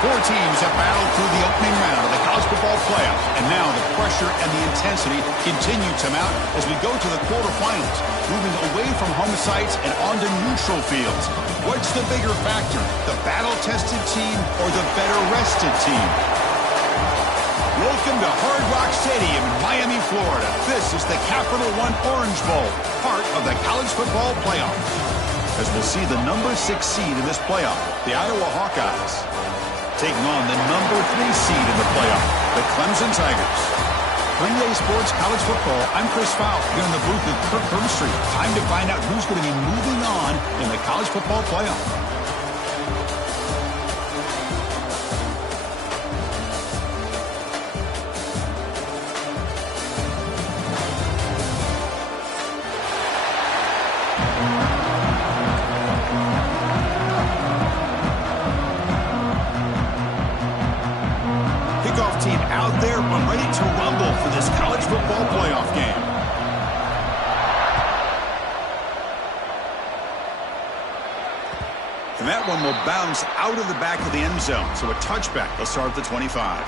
Four teams have battled through the opening round of the college football playoff, and now the pressure and the intensity continue to mount as we go to the quarterfinals, moving away from home sites and onto neutral fields. What's the bigger factor, the battle-tested team or the better-rested team? Welcome to Hard Rock Stadium in Miami, Florida. This is the Capital One Orange Bowl, part of the college football playoff. As we'll see the number 6 seed in this playoff, the Iowa Hawkeyes, taking on the number 3 seed in the playoff, the Clemson Tigers. For EA Sports College Football, I'm Chris Fowl here in the booth with Kirk Herbstreit. Time to find out who's going to be moving on in the college football playoff. Team out there and ready to rumble for this college football playoff game. And that one will bounce out of the back of the end zone. So a touchback. They'll start at the 25.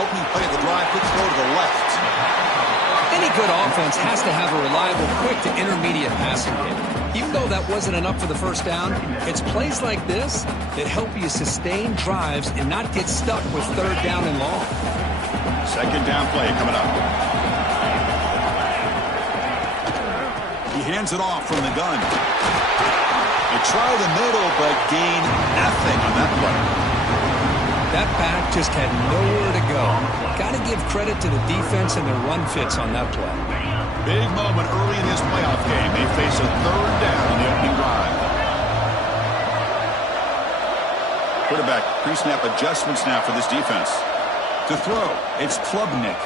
Opening play of the drive. Quick throw to the left. Any good offense has to have a reliable, quick to intermediate passing game. Even though that wasn't enough for the first down, it's plays like this that help you sustain drives and not get stuck with third down and long. Second down play coming up. He hands it off from the gun. They try the middle, but gain nothing on that play. That back just had nowhere to go. Got to give credit to the defense and their run fits on that play. Big moment early in this playoff game. They face a third down on the opening drive. Quarterback pre-snap adjustments now for this defense. To throw, it's Klubnik.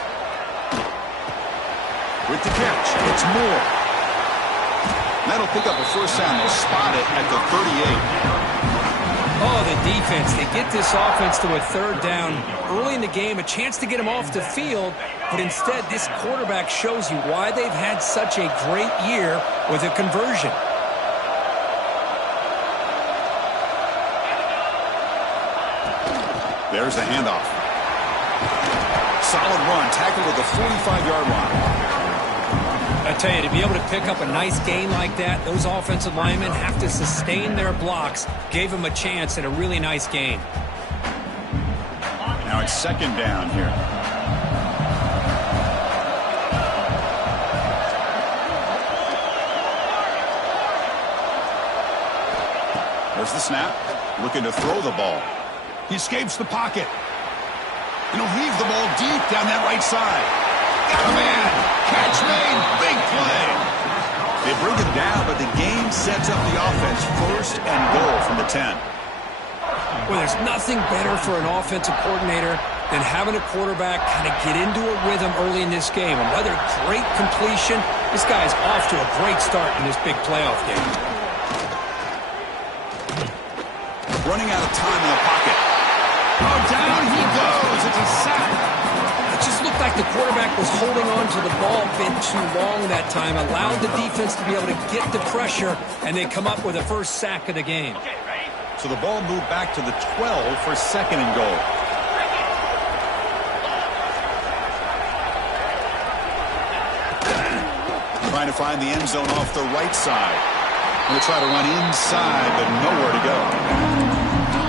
With the catch, it's Moore. That'll pick up a first down. They'll spot it at the 38. Oh, the defense. They get this offense to a third down early in the game, a chance to get them off the field, but instead this quarterback shows you why they've had such a great year with a conversion. There's the handoff. Solid run, tackled at the 45-yard line. I tell you, to be able to pick up a nice gain like that, those offensive linemen have to sustain their blocks. Gave them a chance at a really nice gain. Now it's second down here. There's the snap. Looking to throw the ball. He escapes the pocket. And he'll heave the ball deep down that right side. Got a man. Catch made. Big play. They bring it down, but the game sets up the offense. First and goal from the 10. Well, there's nothing better for an offensive coordinator than having a quarterback kind of get into a rhythm early in this game. Another great completion. This guy's off to a great start in this big playoff game. Running out of time in the pocket. Oh, down he goes. It's a sack. It just looked like the quarterback was holding on to the ball a bit too long that time, allowed the defense to be able to get the pressure, and they come up with a first sack of the game. So the ball moved back to the 12 for second and goal. Trying to find the end zone off the right side. Going to try to run inside, but nowhere to go.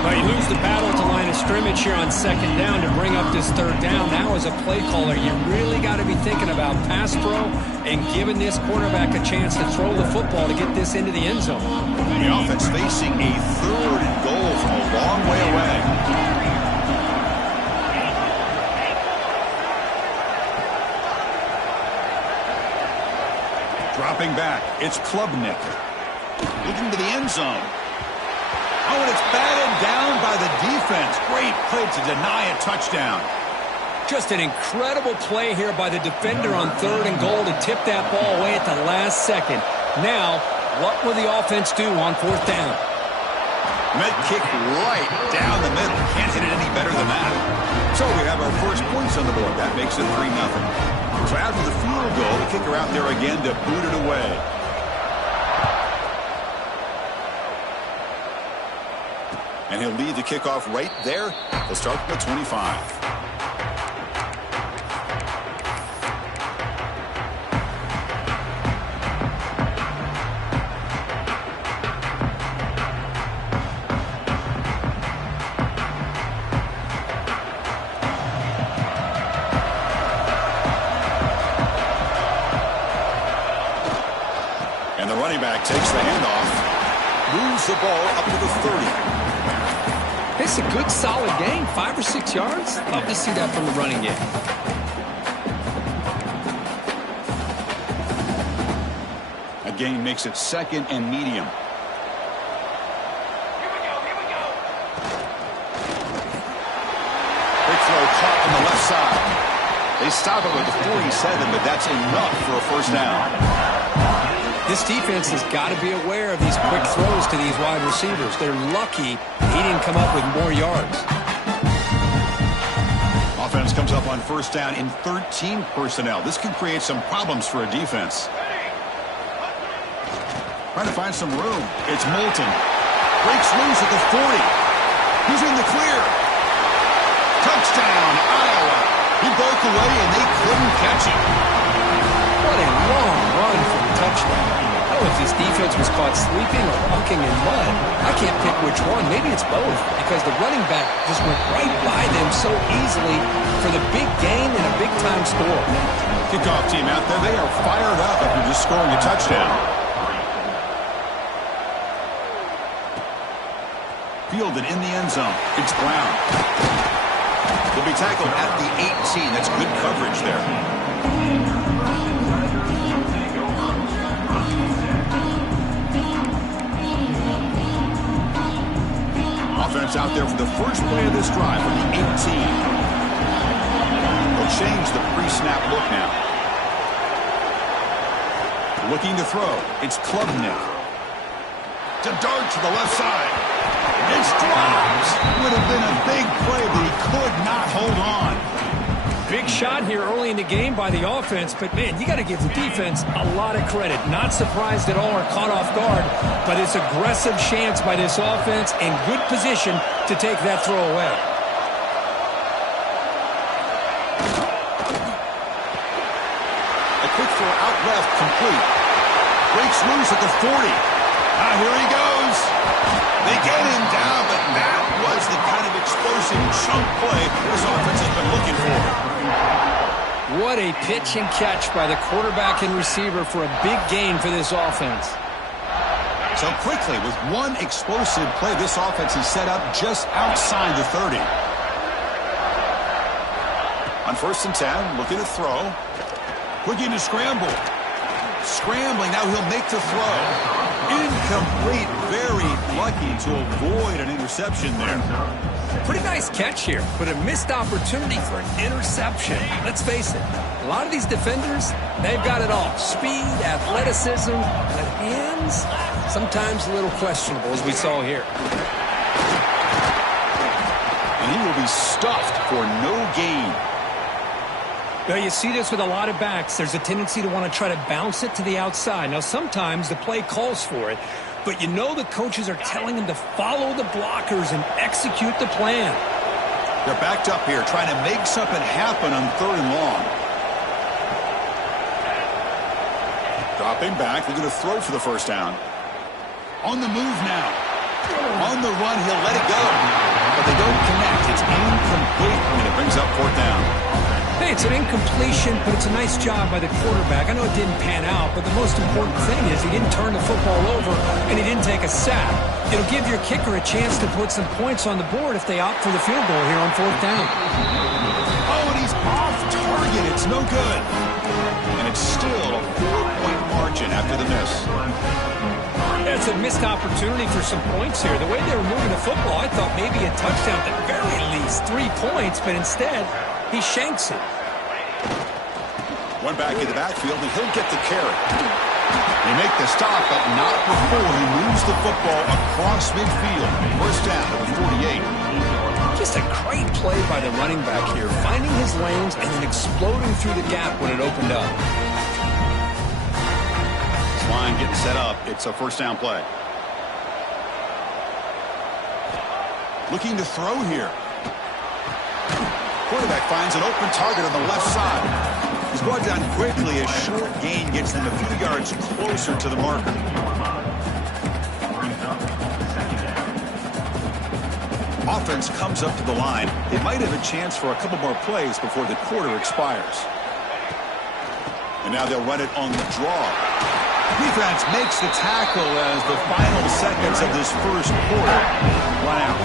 Well, you lose the battle at the line of scrimmage here on second down to bring up this third down. Now, as a play caller, you really got to be thinking about pass pro and giving this quarterback a chance to throw the football to get this into the end zone. The offense facing a third and goal from a long way away. Dropping back, it's Klubnik. Looking to the end zone. Oh, and it's batted down by the defense. Great play to deny a touchdown. Just an incredible play here by the defender on third and goal to tip that ball away at the last second. Now, what will the offense do on fourth down? Med kick right down the middle. Can't hit it any better than that. So we have our first points on the board. That makes it 3-0. So after the field goal, the kicker out there again to boot it away. And he'll lead the kickoff right there. They'll start from the 25. And the running back takes the handoff, moves the ball up to the 30. It's a good, solid game. 5 or 6 yards. Love to see that from the running game. A gain makes it 2nd and medium. Big throw caught on the left side. They stop it with the 47, but that's enough for a first down. This defense has got to be aware of these quick throws to these wide receivers. They're lucky he didn't come up with more yards. Offense comes up on first down in 13 personnel. This could create some problems for a defense. Trying to find some room. It's Moulton. Breaks loose at the 40. He's in the clear. Touchdown, Iowa. He broke away and they couldn't catch him. What a long run for a touchdown. I don't know if this defense was caught sleeping or walking in mud. I can't pick which one. Maybe it's both, because the running back just went right by them so easily for the big gain and a big-time score. Kickoff team out there, they are fired up after just scoring a touchdown. Fielded in the end zone. It's Brown. He'll be tackled at the 18. That's good coverage there. Offense out there for the first play of this drive from the 18. They'll change the pre-snap look now. Looking to throw. It's Klubnik. To dart to the left side. It's dropped. Would have been a big play, but he could not hold on. Big shot here early in the game by the offense, but man, you got to give the defense a lot of credit. Not surprised at all or caught off guard, but it's aggressive chance by this offense in good position to take that throw away. A quick throw out left, complete. Breaks loose at the 40. Here he goes. They get him down, but that was the kind of explosive chunk play this offense has been looking for. What a pitch and catch by the quarterback and receiver for a big gain for this offense. So quickly, with one explosive play, this offense is set up just outside the 30. On 1st and 10, looking to throw. Looking to scramble. Scrambling, now he'll make the throw. Incomplete, very lucky to avoid an interception there. Pretty nice catch here, but a missed opportunity for an interception. Let's face it, a lot of these defenders, they've got it all. Speed, athleticism, but hands, sometimes a little questionable, as we saw here. And he will be stuffed for no gain. Now, you see this with a lot of backs. There's a tendency to want to try to bounce it to the outside. Now, sometimes the play calls for it, but you know the coaches are telling them to follow the blockers and execute the plan. They're backed up here, trying to make something happen on 3rd and long. Dropping back, they're going to throw for the first down. On the move now. On the run, he'll let it go. But they don't connect. It's incomplete, and it brings up 4th down. Hey, it's an incompletion, but it's a nice job by the quarterback. I know it didn't pan out, but the most important thing is he didn't turn the football over and he didn't take a sack. It'll give your kicker a chance to put some points on the board if they opt for the field goal here on 4th down. Oh, and he's off target. It's no good. And it's still a 4-point margin after the miss. It's a missed opportunity for some points here. The way they were moving the football, I thought maybe a touchdown at the very least, 3 points, but instead he shanks it. One back in the backfield, and he'll get the carry. They make the stop, but not before he moves the football across midfield. First down at the 48. Just a great play by the running back here, finding his lanes and then exploding through the gap when it opened up. This line getting set up. It's a first down play. Looking to throw here. Quarterback finds an open target on the left side. He's brought down quickly. A short gain gets them a few yards closer to the marker. Offense comes up to the line. They might have a chance for a couple more plays before the quarter expires. And now they'll run it on the draw. Defense makes the tackle as the final seconds of this first quarter run out.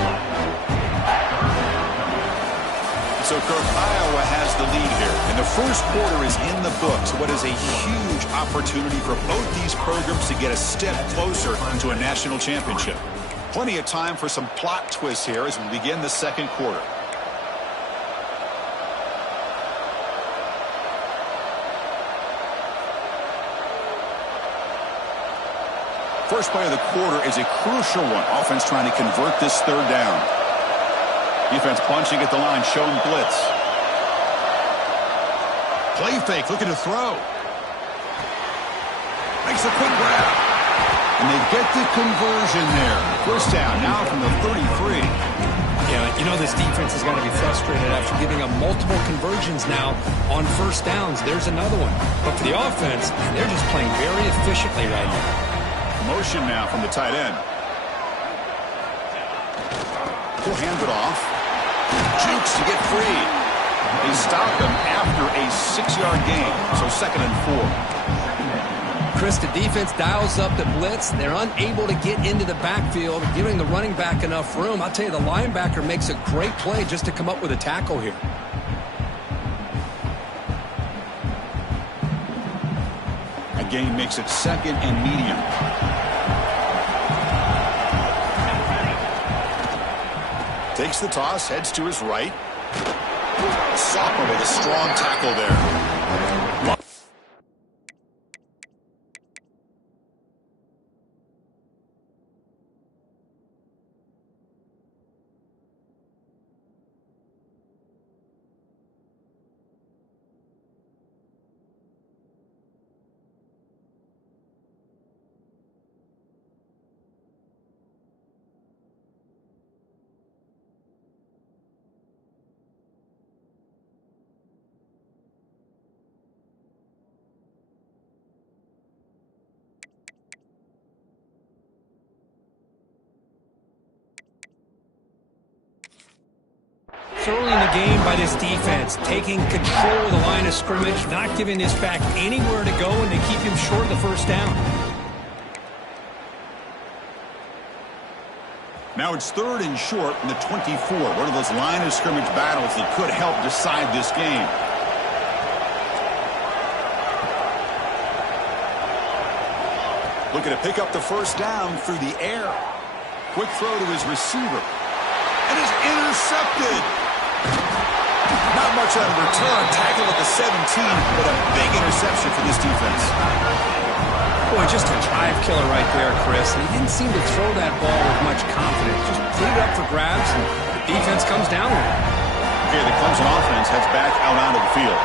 So, Kirk, Iowa has the lead here, and the first quarter is in the books. What is a huge opportunity for both these programs to get a step closer to a national championship. Plenty of time for some plot twists here as we begin the second quarter. First play of the quarter is a crucial one. Offense trying to convert this third down. Defense punching at the line, showing blitz. Play fake, looking to throw. Makes a quick grab. And they get the conversion there. First down now from the 33. Yeah, you know this defense has got to be frustrated after giving up multiple conversions now on first downs. There's another one. But for the offense, they're just playing very efficiently right now. Motion now from the tight end. He'll hand it off. Jukes to get free. They stop him after a 6-yard gain. So 2nd and 4. Chris, the defense dials up the blitz. They're unable to get into the backfield, giving the running back enough room. I'll tell you, the linebacker makes a great play just to come up with a tackle here. A gain makes it 2nd and medium. Takes the toss, heads to his right. Sopper with a strong tackle there. Early in the game by this defense, taking control of the line of scrimmage, not giving this back anywhere to go, and they keep him short of the first down. Now it's 3rd and short in the 24. One of those line of scrimmage battles that could help decide this game. Looking to pick up the first down through the air. Quick throw to his receiver. And is intercepted. Not much on return. Tackle at the 17, but a big interception for this defense. Boy, just a drive killer right there, Chris. And he didn't seem to throw that ball with much confidence. Just put it up for grabs, and the defense comes down with it. Okay, the Clemson offense heads back out onto the field.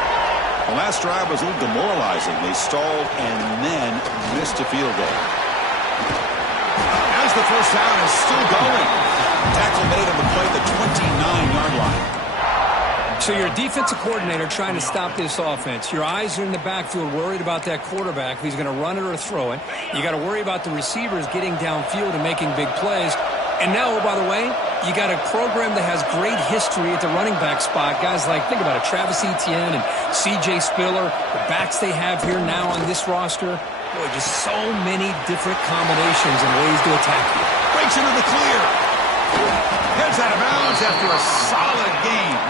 The last drive was a little demoralizing. They stalled and then missed a field goal. As the first down is still going. Tackle made on the play at the 29-yard line. So you're a defensive coordinator trying to stop this offense. Your eyes are in the backfield worried about that quarterback who's going to run it or throw it. You got to worry about the receivers getting downfield and making big plays. And now, oh, by the way, you got a program that has great history at the running back spot. Guys like, think about it, Travis Etienne and C.J. Spiller, the backs they have here now on this roster. Boy, just so many different combinations and ways to attack you. Breaks into the clear. Heads out of bounds after a solid game.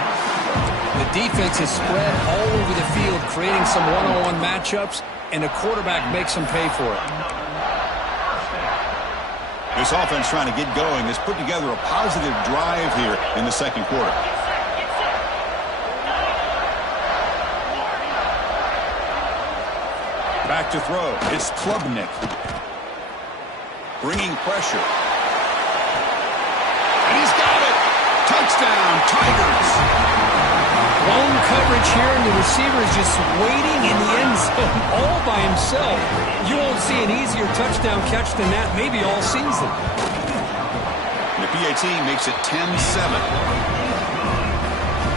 The defense is spread all over the field, creating some one-on-one matchups, and the quarterback makes them pay for it. This offense trying to get going has put together a positive drive here in the second quarter. Back to throw. It's Klubnik. Bringing pressure. And he's got it. Touchdown, Tigers. Lone coverage here, and the receiver is just waiting in the end zone all by himself. You won't see an easier touchdown catch than that maybe all season. The PAT makes it 10-7.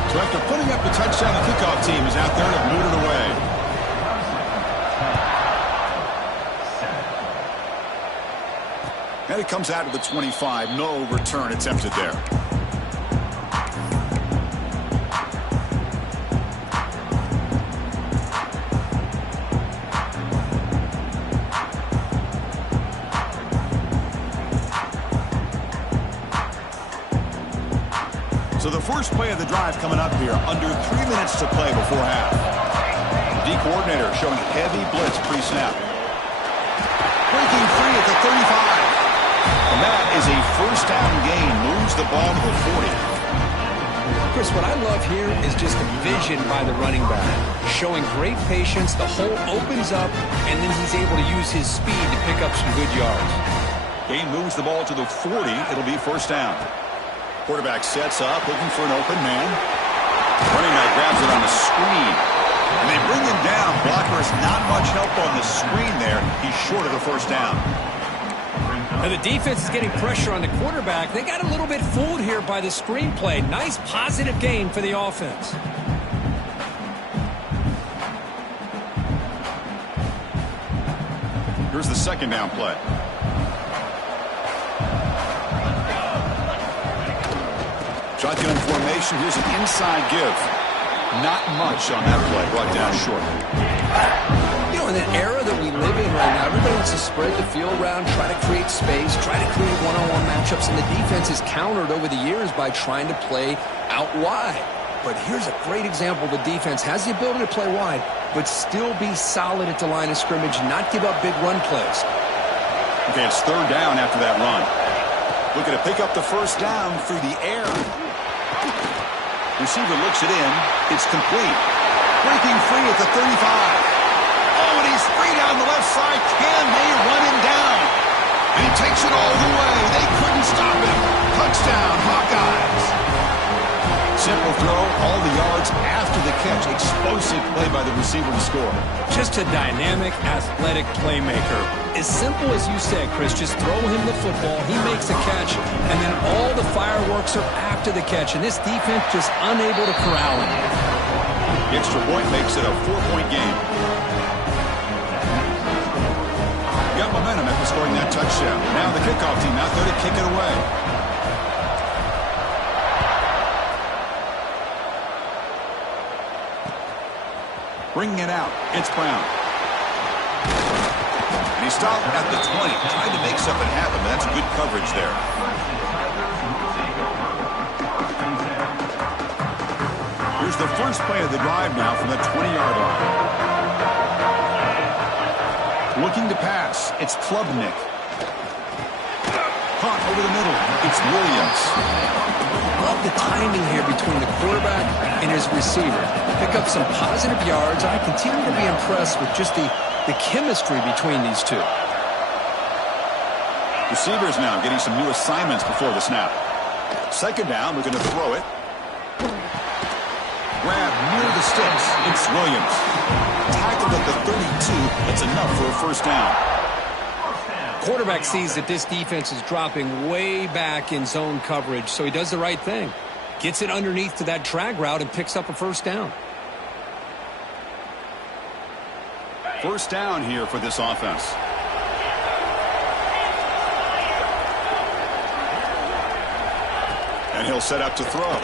So after putting up the touchdown, the kickoff team is out there to boot it away. And it comes out to the 25. No return attempted there. So the first play of the drive coming up here, under 3 minutes to play before half. The D coordinator showing heavy blitz pre-snap. Breaking free at the 35. And that is a first down gain. Moves the ball to the 40. Chris, what I love here is just the vision by the running back. Showing great patience, the hole opens up, and then he's able to use his speed to pick up some good yards. Gain moves the ball to the 40. It'll be first down. Quarterback sets up, looking for an open man. Running back grabs it on the screen. And they bring him down. Blocker's not much help on the screen there. He's short of the first down. And the defense is getting pressure on the quarterback. They got a little bit fooled here by the screen play. Nice positive gain for the offense. Here's the second down play. Shotgun formation. Here's an inside give. Not much on that play. Brought down short. You know, in an era that we live in right now, everybody wants to spread the field around, try to create space, try to create one-on-one matchups, and the defense is countered over the years by trying to play out wide. But here's a great example. The defense has the ability to play wide, but still be solid at the line of scrimmage, not give up big run plays. Okay, it's third down after that run. Looking to pick up the first down through the air. Receiver looks it in. It's complete. Breaking free at the 35. Oh, and he's free down the left side. Can they run him down? And he takes it all the way. They couldn't stop him. Touchdown, Hawkeyes. Simple throw, all the yards after the catch. Explosive play by the receiver to score. Just a dynamic, athletic playmaker. As simple as you said, Chris, just throw him the football, he makes a catch, and then all the fireworks are after the catch, and this defense just unable to corral him. The extra point makes it a 4-point game. Got momentum after scoring that touchdown. Now the kickoff team out there to kick it away. Bringing it out, it's Brown. And he stopped at the 20, trying to make something happen, but that's good coverage there. Here's the first play of the drive now from the 20-yard line. Looking to pass, it's Klubnik. Caught over the middle, it's Williams. Love the timing here between the quarterback and his receiver. Pick up some positive yards. I continue to be impressed with just the chemistry between these two. Receivers now getting some new assignments before the snap. Second down, we're going to throw it. Grab near the sticks. It's Williams. Tackled at the 32. That's enough for a first down. Quarterback sees that this defense is dropping way back in zone coverage, so he does the right thing. Gets it underneath to that drag route and picks up a first down. First down here for this offense. And he'll set up to throw.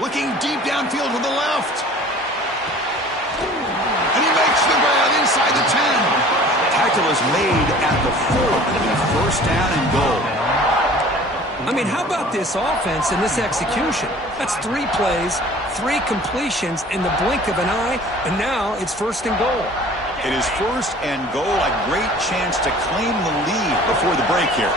Looking deep downfield to the left. And he makes the grab inside the 10. Tackle is made at the 4. It'll be first down and goal. I mean, how about this offense and this execution? That's 3 plays, 3 completions in the blink of an eye, and now it's first and goal. It is first and goal. A great chance to claim the lead before the break here.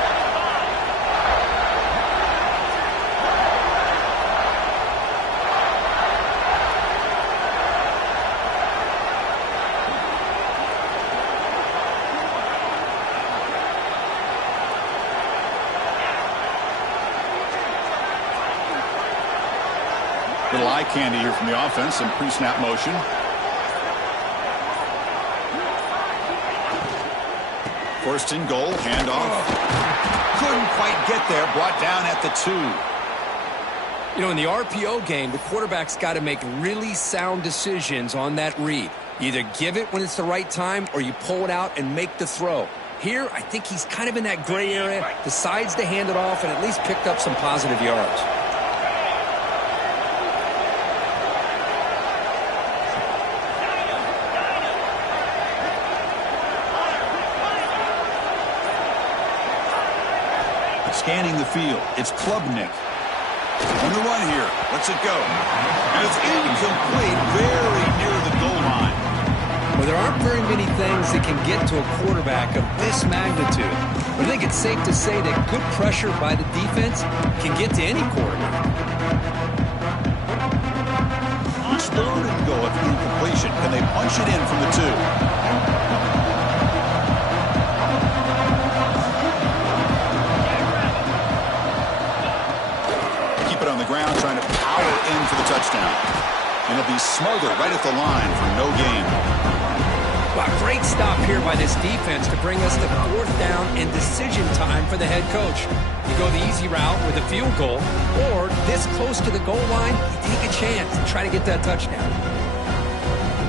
Little eye candy here from the offense. Some pre-snap motion. First and goal. Handoff. Couldn't quite get there. Brought down at the 2. You know, in the RPO game, the quarterback's got to make really sound decisions on that read. You either give it when it's the right time or you pull it out and make the throw. Here, I think he's kind of in that gray area, decides to hand it off and at least picked up some positive yards. Scanning the field. It's Klubnik. On the run here. Lets it go. And it's incomplete, very near the goal line. Well, there aren't very many things that can get to a quarterback of this magnitude. But I think it's safe to say that good pressure by the defense can get to any quarterback. Third and goal at the incompletion. Can they punch it in from the 2? On the ground, trying to power in for the touchdown. And it'll be smothered right at the line for no gain. Wow, great stop here by this defense to bring us to 4th down and decision time for the head coach. You go the easy route with a field goal, or this close to the goal line, you take a chance and try to get that touchdown.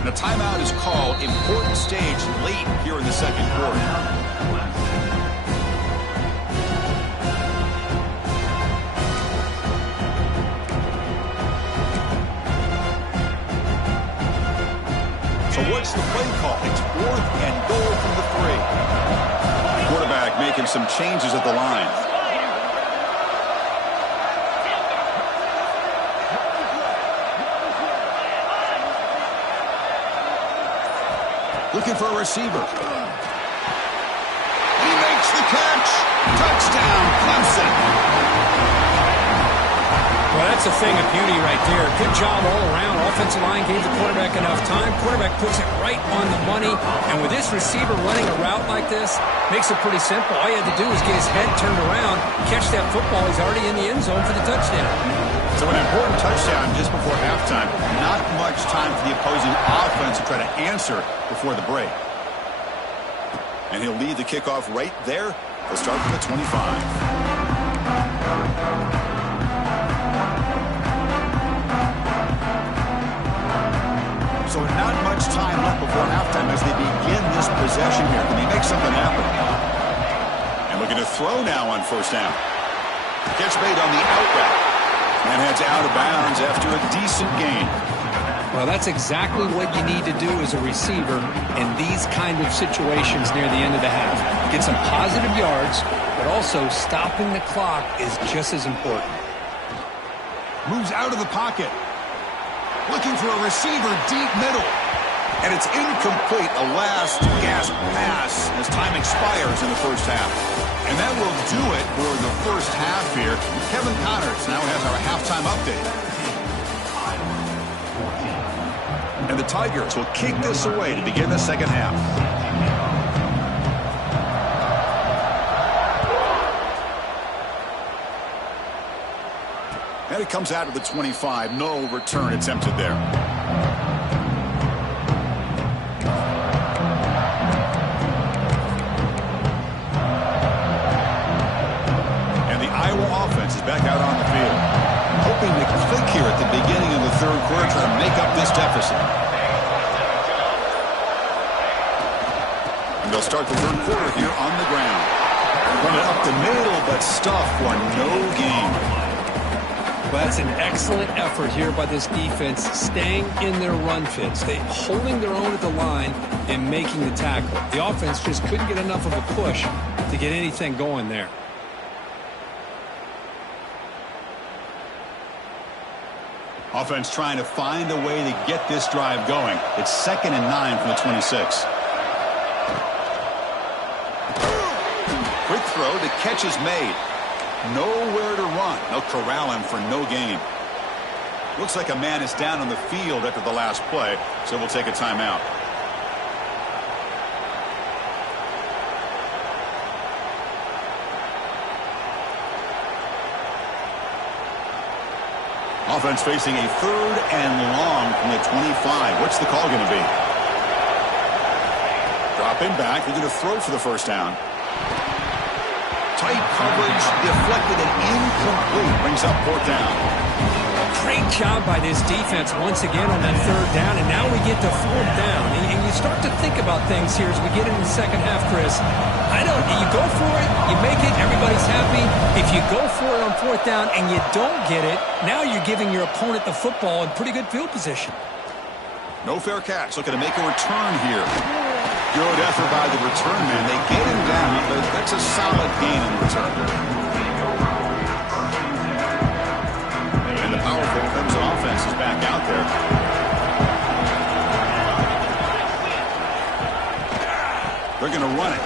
And a timeout is called. Important stage late here in the second quarter. So what's the play call? It's 4th and goal from the 3. Quarterback making some changes at the line. Looking for a receiver. He makes the catch. Touchdown, Clemson. Well, that's a thing of beauty right there. Good job all around. Offensive line gave the quarterback enough time. Quarterback puts it right on the money. And with this receiver running a route like this, makes it pretty simple. All you had to do is get his head turned around, catch that football. He's already in the end zone for the touchdown. So an important touchdown just before halftime. Not much time for the opposing offense to try to answer before the break. And he'll lead the kickoff right there. They'll start from the 25. So not much time left before halftime as they begin this possession here. Can they make something happen? And looking to throw now on 1st down. Catch made on the out route. And heads out of bounds after a decent gain. Well, that's exactly what you need to do as a receiver in these kind of situations near the end of the half. Get some positive yards, but also stopping the clock is just as important. Moves out of the pocket. Looking for a receiver deep middle. And it's incomplete. A last gasp pass as time expires in the first half. And that will do it for the first half here. Kevin Connors now has our halftime update. And the Tigers will kick this away to begin the second half. And it comes out of the 25. No return attempted there. And the Iowa offense is back out on the field. Hoping to click here at the beginning of the third quarter, trying to make up this deficit. And they'll start the third quarter here on the ground. Run it up the middle, but stuff for no gain. Well, that's an excellent effort here by this defense, staying in their run fits. They holding their own at the line and making the tackle. The offense just couldn't get enough of a push to get anything going there. Offense trying to find a way to get this drive going. It's 2nd and 9 from the 26. Quick throw, the catch is made. Nowhere to run. They'll corral him for no gain. Looks like a man is down on the field after the last play, so we'll take a timeout. Offense facing a 3rd and long from the 25. What's the call going to be? Dropping back, looking to throw for the first down. Tight coverage, deflected and incomplete. Brings up 4th down. Great job by this defense once again on that 3rd down, and now we get to 4th down. And you start to think about things here as we get into the second half, Chris. You go for it, you make it, everybody's happy. If you go for it on 4th down and you don't get it, now you're giving your opponent the football in pretty good field position. No fair catch. Looking to make a return here. Good effort by the return man. They get him down, but that's a solid gain in return. And the powerful Clemson offense is back out there. They're going to run it.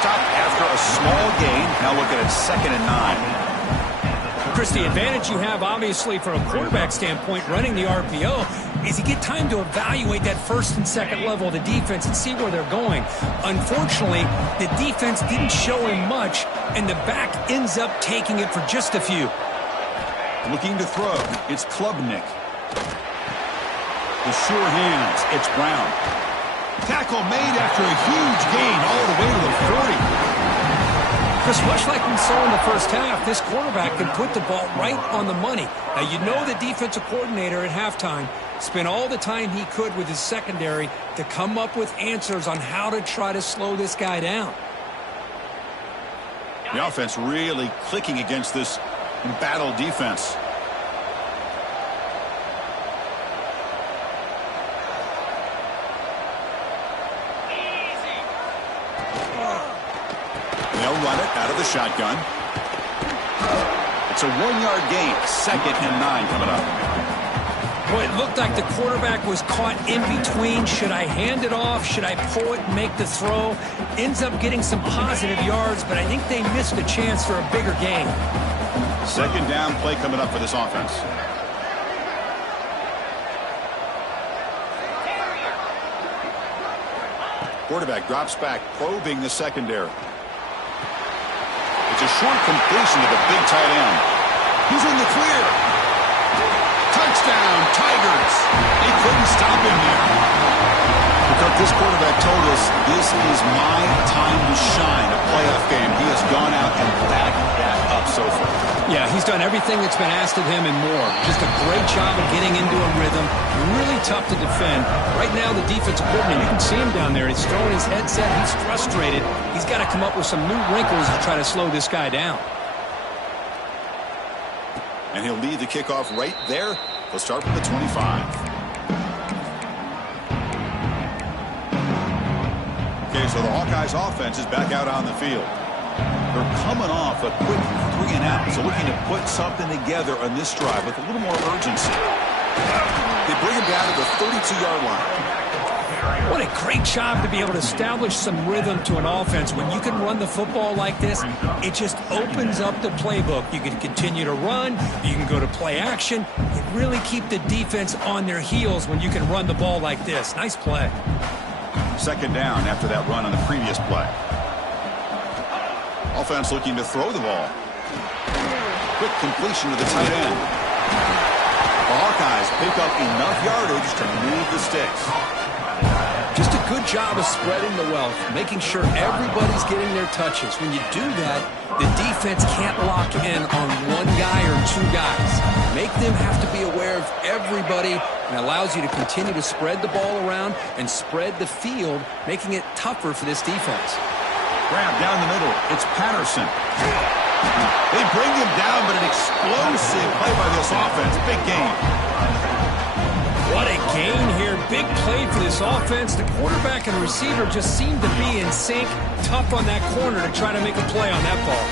Stop after a small gain. Now looking at 2nd and 9. Chris, the advantage you have, obviously, from a quarterback standpoint, running the RPO, is you get time to evaluate that 1st and 2nd level of the defense and see where they're going. Unfortunately, the defense didn't show him much, and the back ends up taking it for just a few. Looking to throw. It's Klubnik. The sure hands. It's Brown. Tackle made after a huge gain all the way to the 40. Chris, much like we saw in the first half, this quarterback can put the ball right on the money. Now, you know the defensive coordinator at halftime spent all the time he could with his secondary to come up with answers on how to try to slow this guy down. The offense really clicking against this embattled defense. They'll run it out of the shotgun. It's a 1-yard gain. 2nd and 9 coming up. Well, it looked like the quarterback was caught in between. Should I hand it off? Should I pull it and make the throw? Ends up getting some positive yards, but I think they missed a chance for a bigger gain. 2nd down play coming up for this offense. Quarterback drops back, probing the secondary. It's a short completion to the big tight end. He's in the clear. Touchdown, Tigers. They couldn't stop him there. Because this quarterback told us this is my time to shine, a playoff game. He has gone out and backed that up so far. Yeah, he's done everything that's been asked of him and more. Just a great job of getting into a rhythm. Really tough to defend. Right now, the defensive coordinator, you can see him down there. He's throwing his headset. He's frustrated. He's got to come up with some new wrinkles to try to slow this guy down. And he'll lead the kickoff right there. He'll start from the 25. Okay, so the Hawkeyes offense is back out on the field. They're coming off a quick 3 and out, so looking to put something together on this drive with a little more urgency. They bring him down to the 32-yard line. What a great job to be able to establish some rhythm to an offense. When you can run the football like this, it just opens up the playbook. You can continue to run. You can go to play action. You really keep the defense on their heels when you can run the ball like this. Nice play. 2nd down after that run on the previous play. Offense looking to throw the ball. Quick completion to the tight end. The Hawkeyes pick up enough yardage to move the sticks. Just a good job of spreading the wealth, making sure everybody's getting their touches. When you do that, the defense can't lock in on one guy or 2 guys. Make them have to be aware of everybody, and allows you to continue to spread the ball around and spread the field, making it tougher for this defense. Grab down the middle. It's Patterson. They bring him down, but an explosive play by this offense. Big gain. What a gain here. Big play for this offense. The quarterback and receiver just seem to be in sync. Tough on that corner to try to make a play on that ball.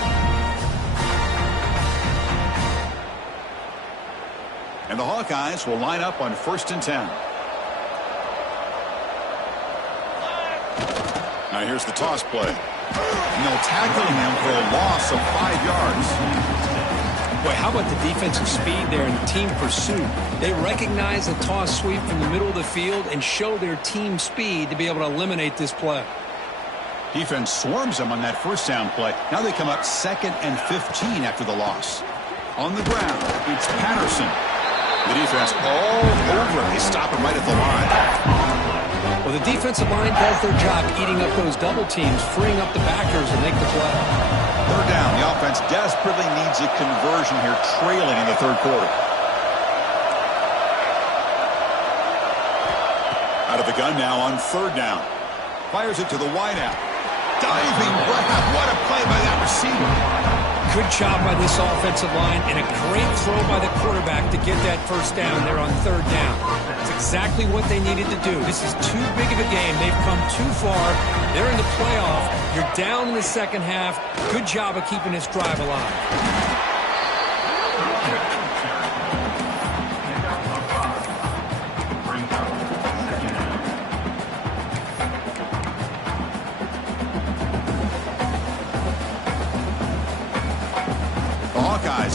And the Hawkeyes will line up on 1st and 10. Now here's the toss play. And they'll tackle him for a loss of 5 yards. Boy, how about the defensive speed there and the team pursuit? They recognize a toss sweep from the middle of the field and show their team speed to be able to eliminate this play. Defense swarms them on that 1st down play. Now they come up 2nd and 15 after the loss. On the ground, it's Patterson. The defense all over him. They stop him right at the line. Well, the defensive line does their job eating up those double teams, freeing up the backers to make the play. Third down. The offense desperately needs a conversion here, trailing in the third quarter. Out of the gun now on third down. Fires it to the wideout. Diving grab. What a play by that receiver. Good job by this offensive line and a great throw by the quarterback to get that first down there on third down. It's exactly what they needed to do. This is too big of a game. They've come too far. They're in the playoff. You're down in the second half. Good job of keeping this drive alive.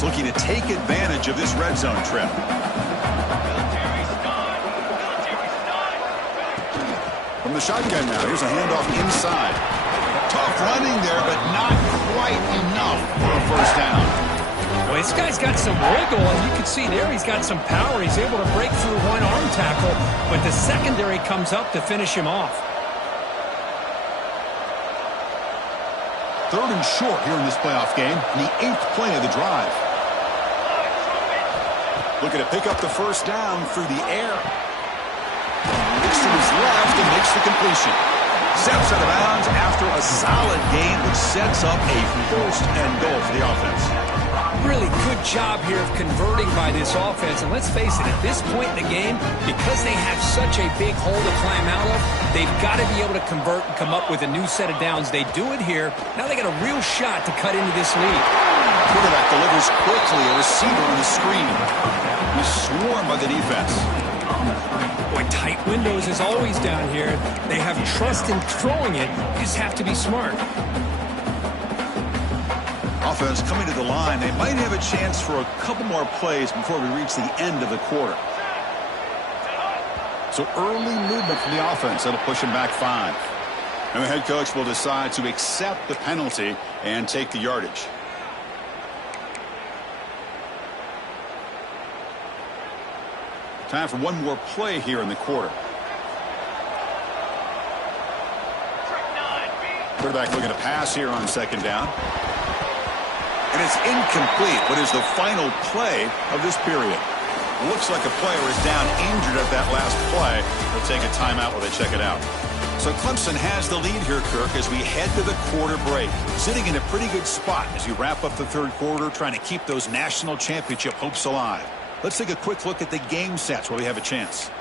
Looking to take advantage of this red zone trip. From the shotgun now, here's a handoff inside. Tough running there, but not quite enough for a first down. Well, this guy's got some wiggle, and you can see there he's got some power. He's able to break through one arm tackle, but the secondary comes up to finish him off. Third and short here in this playoff game, the 8th play of the drive. Looking to pick up the first down through the air. Looks to his left and makes the completion. Steps out of bounds after a solid gain, which sets up a first and goal for the offense. Really good job here of converting by this offense. And let's face it, at this point in the game, because they have such a big hole to climb out of, they've got to be able to convert and come up with a new set of downs. They do it here. Now they got a real shot to cut into this lead. Quarterback delivers quickly, a receiver on the screen. He's swarmed by the defense. Boy, tight windows is always down here. They have trust in throwing it. You just have to be smart. Offense coming to the line. They might have a chance for a couple more plays before we reach the end of the quarter. So early movement from the offense. That'll push him back 5. And the head coach will decide to accept the penalty and take the yardage. Time for one more play here in the quarter. Quarterback looking to pass here on second down. And it's incomplete. What is the final play of this period? Looks like a player is down injured at that last play. They'll take a timeout while they check it out. So Clemson has the lead here, Kirk, as we head to the quarter break. Sitting in a pretty good spot as you wrap up the third quarter, trying to keep those national championship hopes alive. Let's take a quick look at the game sets while we have a chance.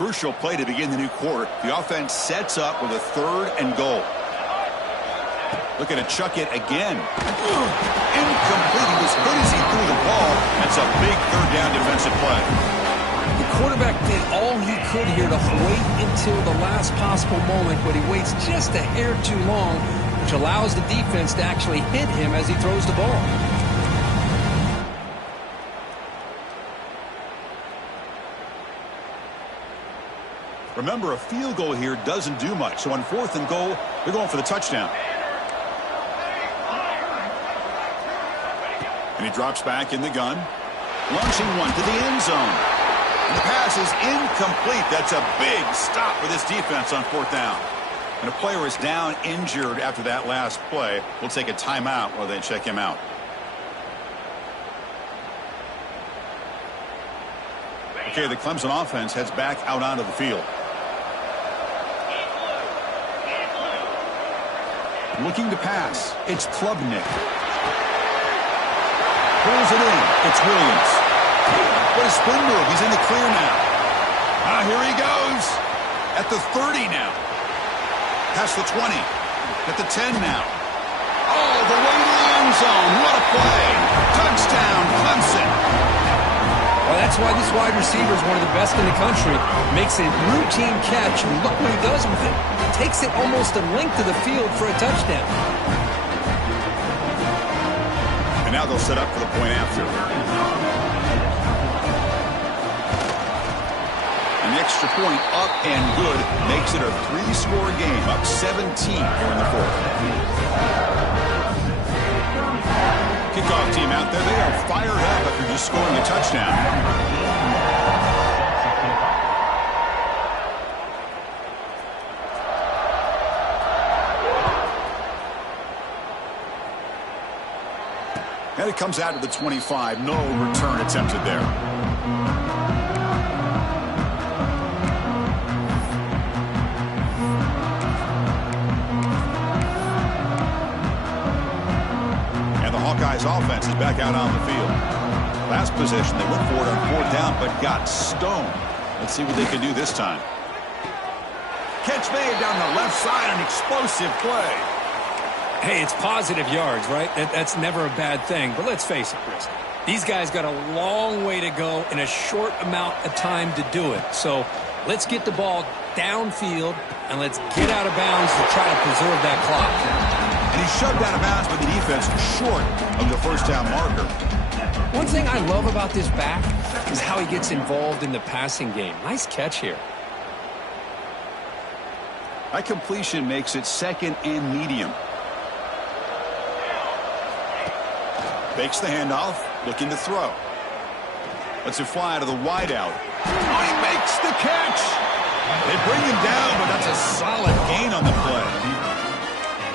Crucial play to begin the new quarter. The offense sets up with a third and goal. Looking to chuck it again. Incomplete. He was good as he threw the ball. That's a big third down defensive play. The quarterback did all he could here to wait until the last possible moment, but he waits just a hair too long, which allows the defense to actually hit him as he throws the ball. Remember, a field goal here doesn't do much. So on fourth and goal, they're going for the touchdown. And he drops back in the gun. Launching one to the end zone. And the pass is incomplete. That's a big stop for this defense on fourth down. And a player is down injured after that last play. We'll take a timeout while they check him out. Okay, the Clemson offense heads back out onto the field. Looking to pass. It's Klubnik. Pulls it in. It's Williams. What a spin move. He's in the clear now. Here he goes. At the 30 now. Past the 20. At the 10 now. All the way to the end zone. What a play. Touchdown, Clemson. Well, that's why this wide receiver is one of the best in the country. Makes a routine catch, and look what he does with it. Takes it almost a length of the field for a touchdown. And now they'll set up for the point after. And And the extra point up and good makes it a 3-score game, up 17 here in the fourth. Kickoff team out there, they are fired up after just scoring a touchdown. And it comes out to the 25. No return attempted there. And the Hawkeyes offense is back out on the field. Last possession, they went for it on 4th down, but got stoned. Let's see what they can do this time. Catch made down the left side, an explosive play. Hey, it's positive yards, right? That's never a bad thing. But let's face it, Chris. These guys got a long way to go in a short amount of time to do it. So let's get the ball downfield, and let's get out of bounds to try to preserve that clock. And he's shoved out of bounds by the defense short of the first down marker. One thing I love about this back is how he gets involved in the passing game. Nice catch here. That completion makes it 2nd and medium. Fakes the handoff, looking to throw. Lets it fly out of the wideout. Oh, he makes the catch! They bring him down, but that's a solid gain on the play.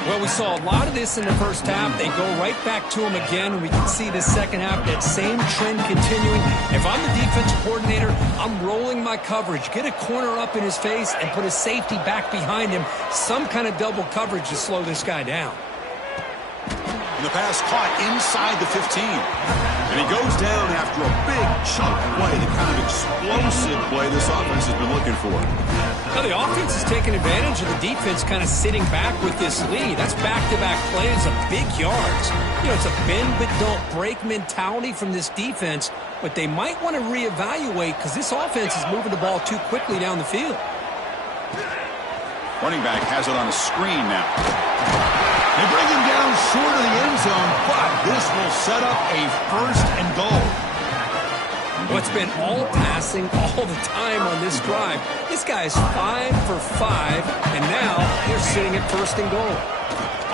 Well, we saw a lot of this in the first half. They go right back to him again, and we can see the second half, that same trend continuing. If I'm the defensive coordinator, I'm rolling my coverage. Get a corner up in his face and put a safety back behind him. Some kind of double coverage to slow this guy down. The pass caught inside the 15. And he goes down after a big chunk play, the kind of explosive play this offense has been looking for. Now the offense is taking advantage of the defense kind of sitting back with this lead. That's back-to-back plays of big yards. You know, it's a bend but don't break mentality from this defense, but they might want to reevaluate because this offense is moving the ball too quickly down the field. Running back has it on a screen now. They bring him down short of the end zone, but this will set up a 1st and goal. What's been all passing all the time on this drive. This guy is 5 for 5, and now they're sitting at 1st and goal.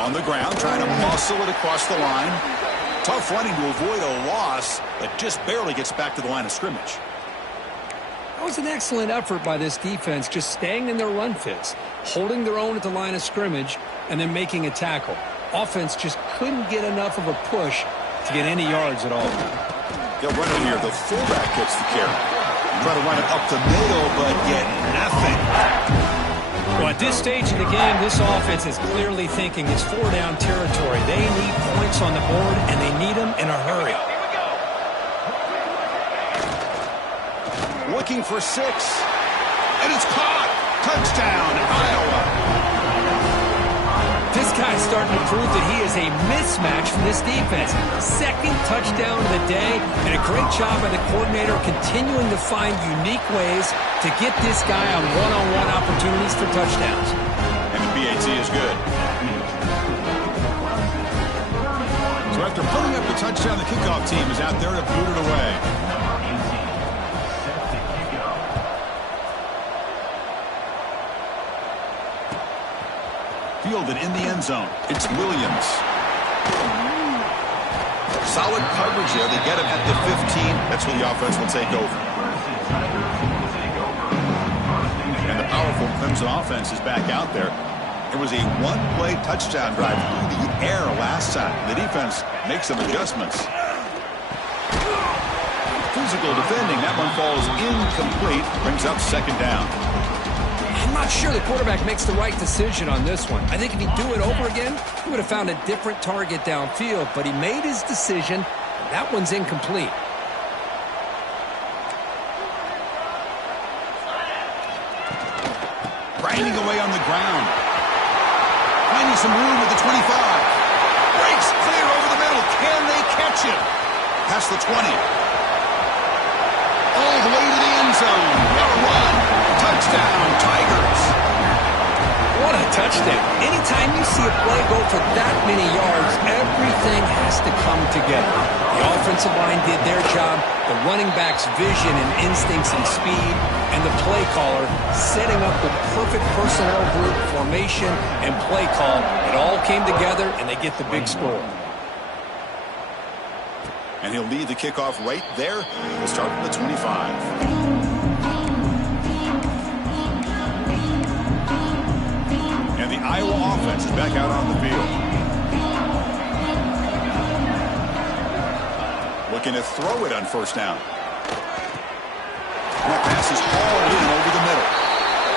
On the ground, trying to muscle it across the line. Tough running to avoid a loss that just barely gets back to the line of scrimmage. That was an excellent effort by this defense, just staying in their run fits, holding their own at the line of scrimmage, and then making a tackle. Offense just couldn't get enough of a push to get any yards at all. They'll run it here. The fullback gets the carry. Try to run it up the middle, but get nothing. Well, at this stage of the game, this offense is clearly thinking it's 4-down territory. They need points on the board, and they need them in a hurry. Looking for 6, and it's caught. Touchdown, Iowa. This guy's starting to prove that he is a mismatch for this defense. 2nd touchdown of the day, and a great job by the coordinator continuing to find unique ways to get this guy on one-on-one opportunities for touchdowns. And the PAT is good. So after putting up the touchdown, the kickoff team is out there to boot it away. Fielded in the end zone. It's Williams. Solid coverage there. They get him at the 15. That's where the offense will take over. And the powerful Clemson offense is back out there. It was a one-play touchdown drive through the air last time. The defense makes some adjustments. Physical defending. That one falls incomplete. Brings up 2nd down. I'm not sure the quarterback makes the right decision on this one. I think if he'd do it over again, he would have found a different target downfield, but he made his decision. That one's incomplete. Grinding away on the ground. Finding some room at the 25. Breaks clear over the middle. Can they catch him? Past the 20. All the way to the end zone. What a run. Touchdown, Tigers. What a touchdown. Anytime you see a play go for that many yards, everything has to come together. The offensive line did their job, the running back's vision and instincts and speed, and the play caller setting up the perfect personnel group, formation, and play call. It all came together, and they get the big score. And he'll lead the kickoff right there. We'll start from the 25. The Iowa offense is back out on the field. Looking to throw it on first down. And that pass is hauled in over the middle.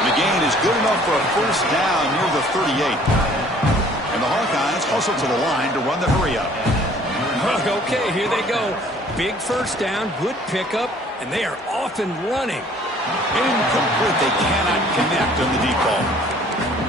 And the gain is good enough for a first down near the 38. And the Hawkeyes hustle to the line to run the hurry up. Okay, here they go. Big first down, good pickup, and they are off and running. Incomplete. They cannot connect on the deep ball.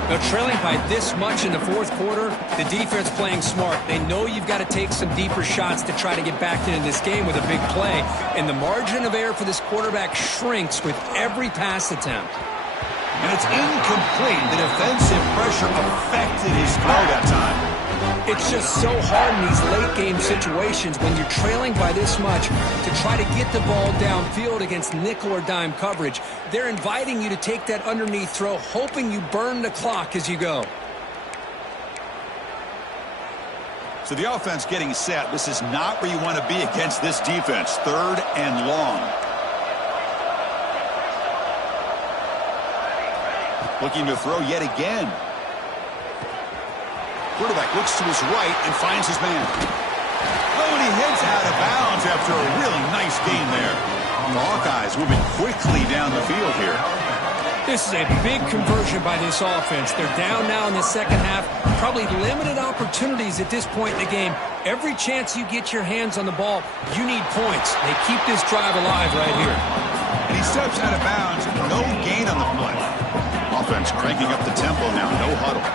Now, trailing by this much in the fourth quarter, the defense playing smart. They know you've got to take some deeper shots to try to get back into this game with a big play. And the margin of error for this quarterback shrinks with every pass attempt. And it's incomplete. The defensive pressure affected his throw that time. It's just so hard in these late-game situations when you're trailing by this much to try to get the ball downfield against nickel or dime coverage. They're inviting you to take that underneath throw, hoping you burn the clock as you go. So the offense getting set. This is not where you want to be against this defense. 3rd and long. Looking to throw yet again. Quarterback looks to his right and finds his man. Oh, and he heads out of bounds after a really nice gain there. The Hawkeyes moving quickly down the field here. This is a big conversion by this offense. They're down now in the second half. Probably limited opportunities at this point in the game. Every chance you get your hands on the ball, you need points. They keep this drive alive right here. And he steps out of bounds. No gain on the play. Offense cranking up the tempo now. No huddle.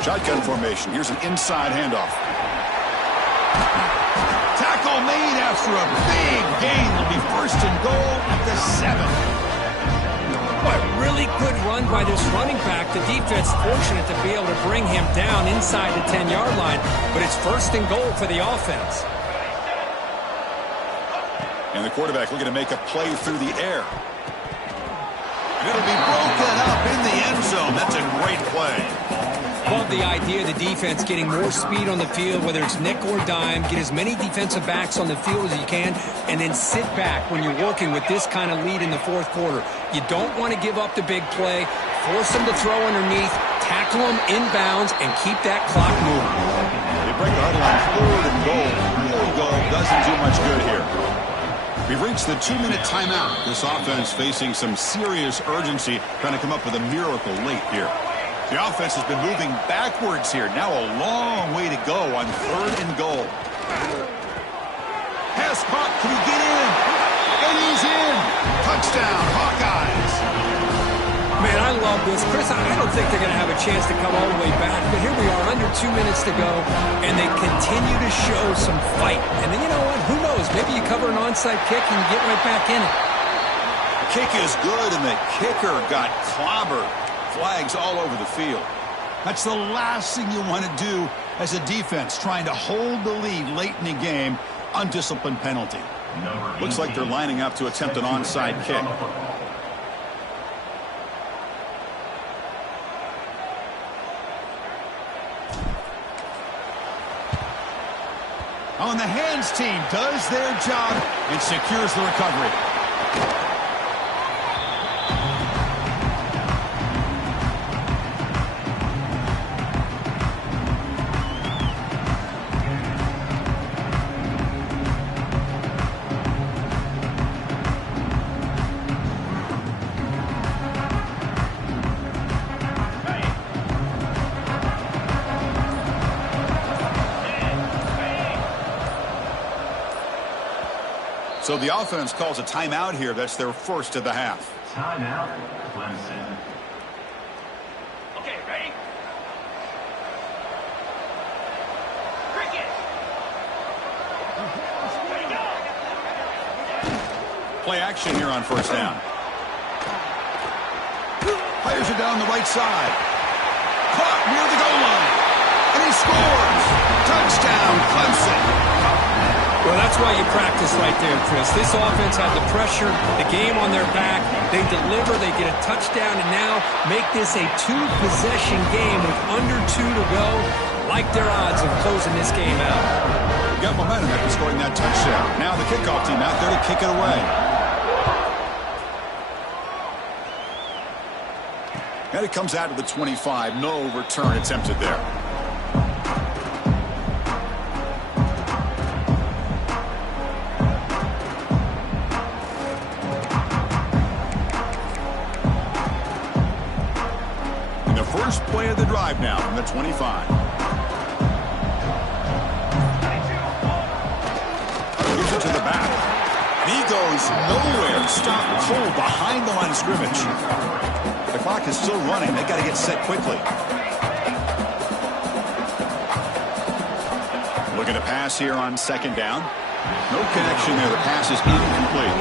Shotgun formation. Here's an inside handoff. Tackle made after a big gain. Will be 1st and goal at the 7. Boy, really good run by this running back. The defense fortunate to be able to bring him down inside the 10-yard line, but it's 1st and goal for the offense. And the quarterback looking to make a play through the air. And it'll be broken up in the end zone. That's a great play. Love the idea of the defense getting more speed on the field, whether it's nickel or dime, get as many defensive backs on the field as you can, and then sit back when you're working with this kind of lead in the fourth quarter. You don't want to give up the big play, force them to throw underneath, tackle them inbounds, and keep that clock moving. They break the huddle on 3rd and goal. Field goal doesn't do much good here. We've reached the 2-minute timeout. This offense facing some serious urgency, trying to come up with a miracle late here. The offense has been moving backwards here. Now a long way to go on 3rd and goal. Pass caught. Can he get in? And he's in. Touchdown, Hawkeyes. Man, I love this. Chris, I don't think they're going to have a chance to come all the way back. But here we are, under 2 minutes to go, and they continue to show some fight. And then you know what? Who knows? Maybe you cover an onside kick and you get right back in it. The kick is good, and the kicker got clobbered. Flags all over the field. That's the last thing you want to do as a defense, trying to hold the lead late in the game. Undisciplined penalty. Looks like they're lining up to attempt an onside kick. On the hands team does their job and secures the recovery. So the offense calls a timeout here. That's their 1st of the half. Timeout, Clemson. Okay, ready? Cricket! Ready, go! Play action here on 1st down. Fires it down the right side. Caught near the goal line. And he scores. Touchdown, Clemson. Well, that's why you practice right there, Chris. This offense had the pressure, the game on their back. They deliver, they get a touchdown, and now make this a two-possession game with under 2 to go. Like their odds of closing this game out. Got momentum after scoring that touchdown. Now the kickoff team out there to kick it away. And it comes out to the 25. No return attempted there. And the first play of the drive now from the 25. Gives it to the back. And he goes nowhere. Stop cold behind the line of scrimmage. The clock is still running. They got to get set quickly. Looking to pass here on second down. No connection there. The pass is incomplete.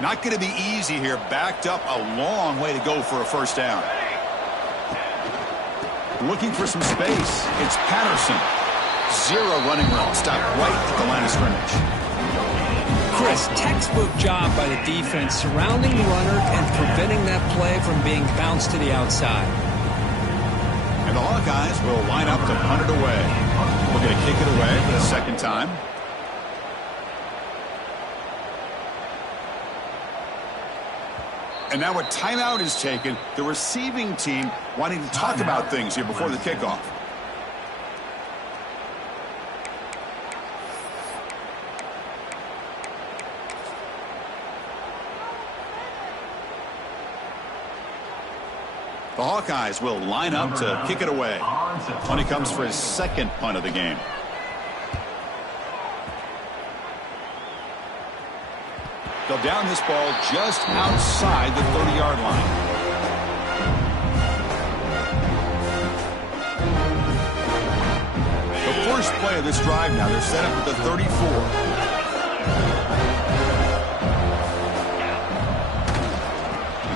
Not going to be easy here. Backed up a long way to go for a first down. Looking for some space. It's Patterson. Zero running room. Stop right at the line of scrimmage. Chris, textbook job by the defense surrounding the runner and preventing that play from being bounced to the outside. And the Hawkeyes will line up to punt it away. We're going to kick it away for the second time. And now a timeout is taken. The receiving team wanting to talk about things here before the kickoff. The Hawkeyes will line up to kick it away. Money comes for his second punt of the game. They'll down this ball just outside the 30-yard line. The first play of this drive now, they're set up at the 34.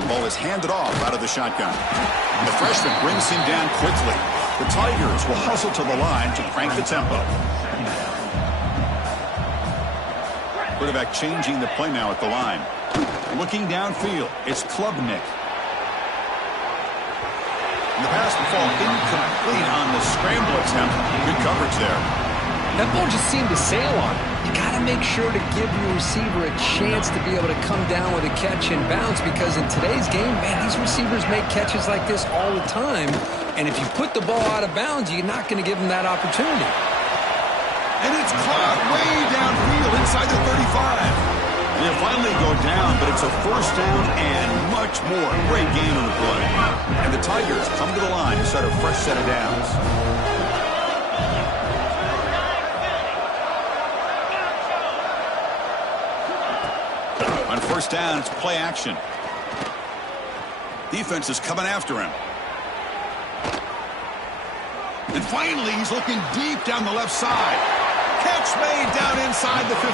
Ball is handed off out of the shotgun. And the freshman brings him down quickly. The Tigers will hustle to the line to crank the tempo. Quarterback changing the play now at the line. Looking downfield, it's Klubnik. And the pass will fall incomplete on the scramble attempt. Good coverage there. That ball just seemed to sail on it. You got to make sure to give your receiver a chance to be able to come down with a catch and bounce, because in today's game, man, these receivers make catches like this all the time. And if you put the ball out of bounds, you're not going to give them that opportunity. And it's caught way downfield inside the 35. And they'll finally go down, but it's a first down and much more. Great game on the play. And the Tigers come to the line to start a fresh set of downs. On first down, it's play action. Defense is coming after him. And finally, he's looking deep down the left side. Catch made down inside the 15.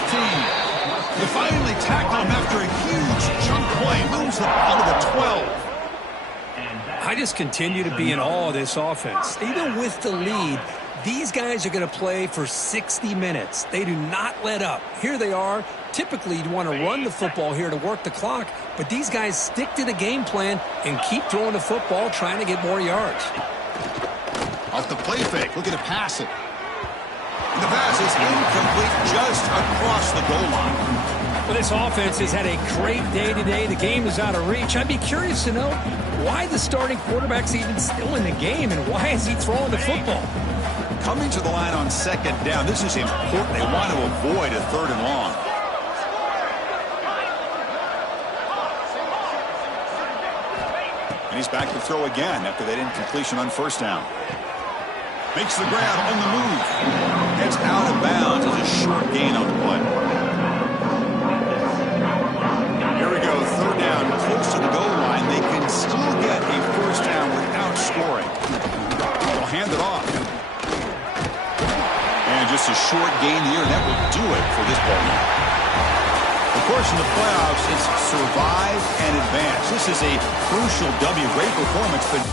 They finally tackle him after a huge chunk play. Moves the ball to the 12. I just continue to be in awe of this offense. Even with the lead, these guys are going to play for 60 minutes. They do not let up. Here they are. Typically, you'd want to run the football here to work the clock, but these guys stick to the game plan and keep throwing the football, trying to get more yards. Off the play fake, looking to pass it. And the pass is incomplete just across the goal line. Well, this offense has had a great day today. The game is out of reach. I'd be curious to know why the starting quarterback's even still in the game, and why is he throwing the football? Coming to the line on second down, this is important. They want to avoid a third and long. And he's back to throw again after that incompletion on first down. Makes the grab on the move. Gets out of bounds as a short gain on the play. Here we go, third down, close to the goal line. They can still get a first down without scoring. They'll hand it off. And just just a short gain here, and that will do it for this ball game. Of course, in the playoffs, it's survive and advance. This is a crucial W. Great performance, but